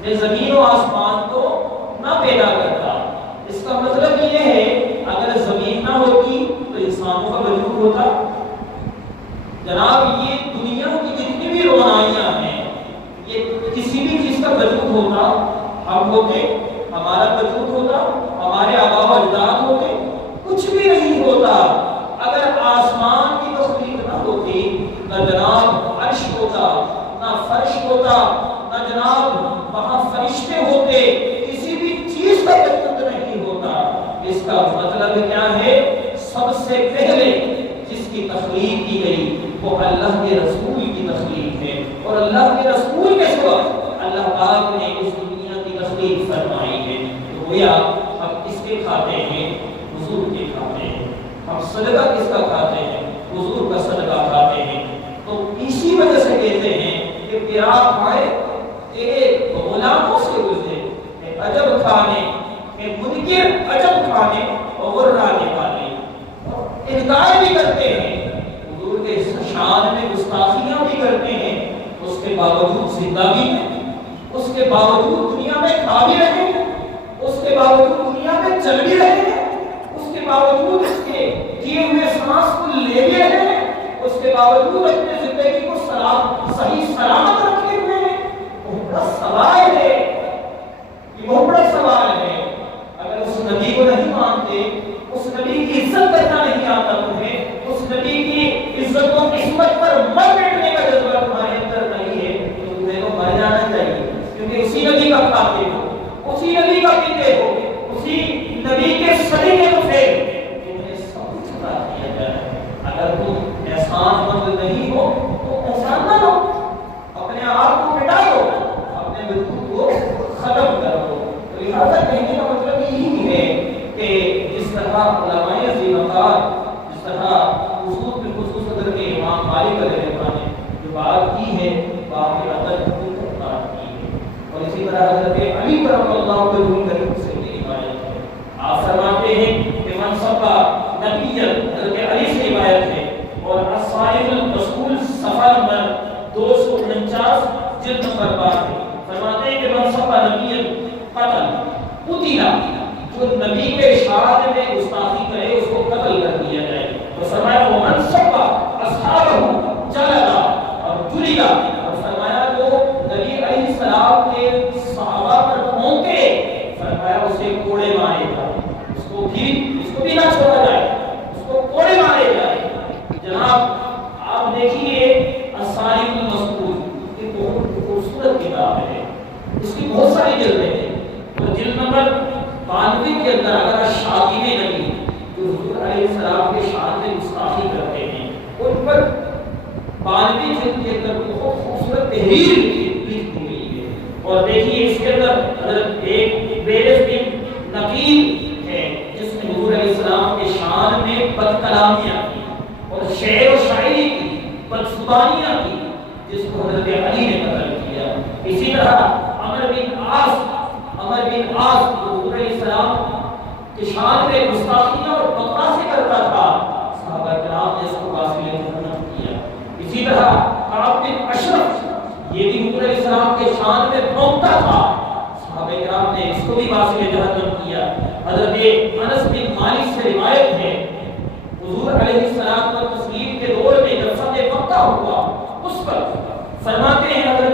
میں زمین و آسمان کو نہ پیدا کرتا۔ اس کا مطلب یہ ہے اگر زمین نہ ہوتی تو انسانوں کا وجود ہوتا؟ جناب یہ دنیا کی جتنی بھی روانائیاں ہیں، یہ کسی بھی چیز کا وجود ہوتا، ہم ہوتے، ہمارا وجود ہوتا، ہمارے آباء و اجداد ہوتے، کچھ بھی نہیں ہوتا اگر آسمان کی تخلیق نہ ہوتی، نہ جناب عرش ہوتا، نہ فرش ہوتا، نہ جناب وہاں فرشتے ہوتے، کسی بھی چیز کا وجود نہیں ہوتا۔ اس کا مطلب کیا ہے؟ سب سے پہلے جس کی تخلیق کی گئی وہ اللہ کے رسول کی تخلیق ہے، اور اللہ کے رسول کے سوا اللہ پاک نے اس دنیا کی تخلیق فرمائی ہے۔ تو گویا ہم اس کے کھاتے ہیں، حضور کے کھاتے ہیں۔ ہم صدقہ کس کا کھاتے ہیں؟ حضور کا صدقہ کھاتے ہیں۔ تو اسی وجہ سے کہتے ہیں کہ پیرا کھائے تیرے غلاموں سے گزرے، عجب کھانے میں منکر، عجب کھانے اور رانے والے، انکار بھی کرتے ہیں حضور کے شان میں، گستاخیاں بھی کرتے ہیں، اس کے باوجود زندہ بھی ہیں، اس کے باوجود دنیا میں کھا بھی رہے ہیں، اس کے باوجود دنیا میں چل بھی رہے ہیں، اس کے باوجود اس کے دیے ہوئے سانس کو لے بھی رہے ہیں، اس کے باوجود اپنے زندگی کو صحیح سلامت رکھے ہوئے ہیں۔ بہت بڑا سوال ہے، یہ بہت بڑا سوال ہے۔ اگر اس نبی کو نہیں مانتے، اس نبی کی عزت کرنا نہیں آتا تمہیں، اس نبی کی عزت و عصمت پر مر بیٹھنے کا جذبہ تمہارے اندر نہیں ہے، تو تمہیں تو مر جانا چاہیے، کیونکہ اسی نبی کا کھاتے ہو، اسی نبی کا پیتے ہو، اسی نبی کے صدقے کو پھر تمہیں سب کچھ عطا کیا جائے۔ اگر تم احسان مند نہیں ہو تو احسان نہ لو، اپنے آپ کو مٹا دو، اپنے وجود کو ختم کر دو۔ تو لہٰذا کہنے کا مطلب یہی ہے کہ جس طرح علماء عظیم وقار، جس طرح اصول میں خصوص حضرت امام مالک علیہ السلام نے جو بات کی ہے، باقی عدد حقیقت بات کی ہے، اور اسی طرح حضرت علی کرم اللہ وجہ کریم سے بھی روایت ہے۔ آپ فرماتے ہیں کہ من صبا نبی، حضرت علی سے روایت ہے، اور الصائب المسئول صفحہ نمبر 249 جلد نمبر 12 ہے۔ فرماتے ہیں کہ من صبا نبی قتل قتل، جو نبی کے شان میں گستاخی کرے اس کو قتل کر دیا جائے۔ تو فرمایا وہ من صبا اصحابہ جلدا اور جلدا، اور فرمایا جو نبی علیہ السلام کے صحابہ پر پھونکے، فرمایا اسے کوڑے مارے جائے، اس کو بھی نہ چھوڑا جائے، اس کو کوڑے مارے جائے۔ جناب آپ دیکھیے الصائب المسئول، یہ بہت خوبصورت کتاب ہے، اس کی بہت ساری جلدیں ہیں، اور جلد نمبر 92 کے اندر اگر شاکر نبی جو حضور علیہ السلام کے شان میں گستاخی کرتے ہیں، ان پر 92 جلد کے اندر بہت خوبصورت تحریر لکھی ہوئی ہے۔ اور دیکھیے اس کے اندر حضرت ایک بیرس بن نقیل ہے جس نے حضور علیہ السلام کے شان میں بد کلامیاں کی اور شعر و شاعری کی، بدزبانیاں کی، جس کو حضرت علی نے قتل کیا۔ اسی طرح عمر بن عاص حضور علیہ السلام کے شان میں گستاخیاں اور بکواس کرتا تھا، صحابہ کرام نے اس کو واصل جہنم کیا۔ اسی طرح کعب بن اشرف، یہ بھی حضور علیہ السلام کے شان میں بھونکتا تھا، صحابہ کرام نے اس کو بھی واصل جہنم کیا۔ حضرت انس بن مالک سے روایت ہے، حضور علیہ السلام پر تسلیم کے دور میں جب فتح مکہ ہوا، اس پر فرماتے ہیں حضرت